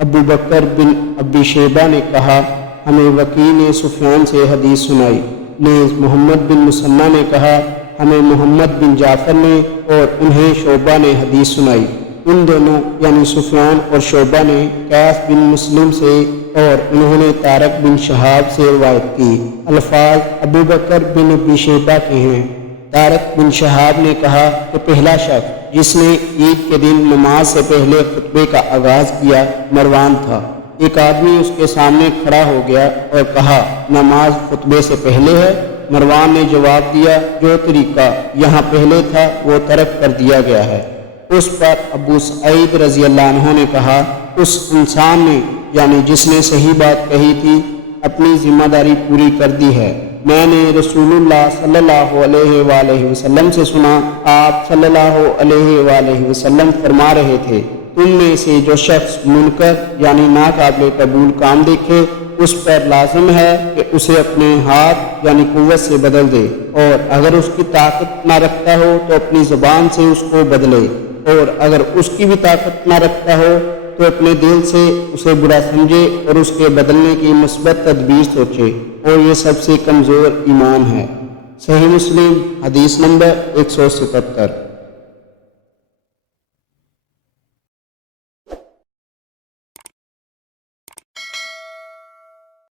अबू बकर बिन अबी Sheba ने कहा, हमें वकी ने सुफियान से हदीस सुनाई। नेज़ मोहम्मद बिन मुसन्ना ने कहा, हमें मोहम्मद बिन जाफ़र ने और उन्हें शोबा ने हदीस सुनाई। उन दोनों यानी सुफियान और शोबा ने कैस बिन मुस्लिम से और उन्होंने तारक बिन शहाब से रवायत की। अल्फाज अबू बकर बिन अबी शेबा के हैं। तारक बिन शहाब ने कहा कि पहला शख्स जिसने ईद के दिन नमाज से पहले खुतबे का आगाज़ किया मरवान था। एक आदमी उसके सामने खड़ा हो गया और कहा, नमाज खुतबे से पहले है? मरवान ने जवाब दिया, जो तरीका यहाँ पहले था वो तर्क कर दिया गया है। उस पर अबू सईद रज़ी अल्लाह अन्हु ने कहा, उस इंसान ने यानी जिसने सही बात कही थी अपनी जिम्मेदारी पूरी कर दी है। मैंने रसूलुल्लाह सल्लल्लाहु अलैहि वसल्लम से सुना, आप सल्लल्लाहु अलैहि वसल्लम फरमा रहे थे, तुम में से जो शख्स मुनकर यानी नाकाबिल कबूल काम देखे उस पर लाजिम है कि उसे अपने हाथ यानी कुव्वत से बदल दे, और अगर उसकी ताकत ना रखता हो तो अपनी ज़बान से उसको बदले, और अगर उसकी भी ताकत ना रखता हो तो अपने दिल से उसे बुरा समझे और उसके बदलने की मुस्बत तदबीर सोचे, और ये सबसे कमज़ोर ईमान है। सही मुस्लिम हदीस नंबर 177।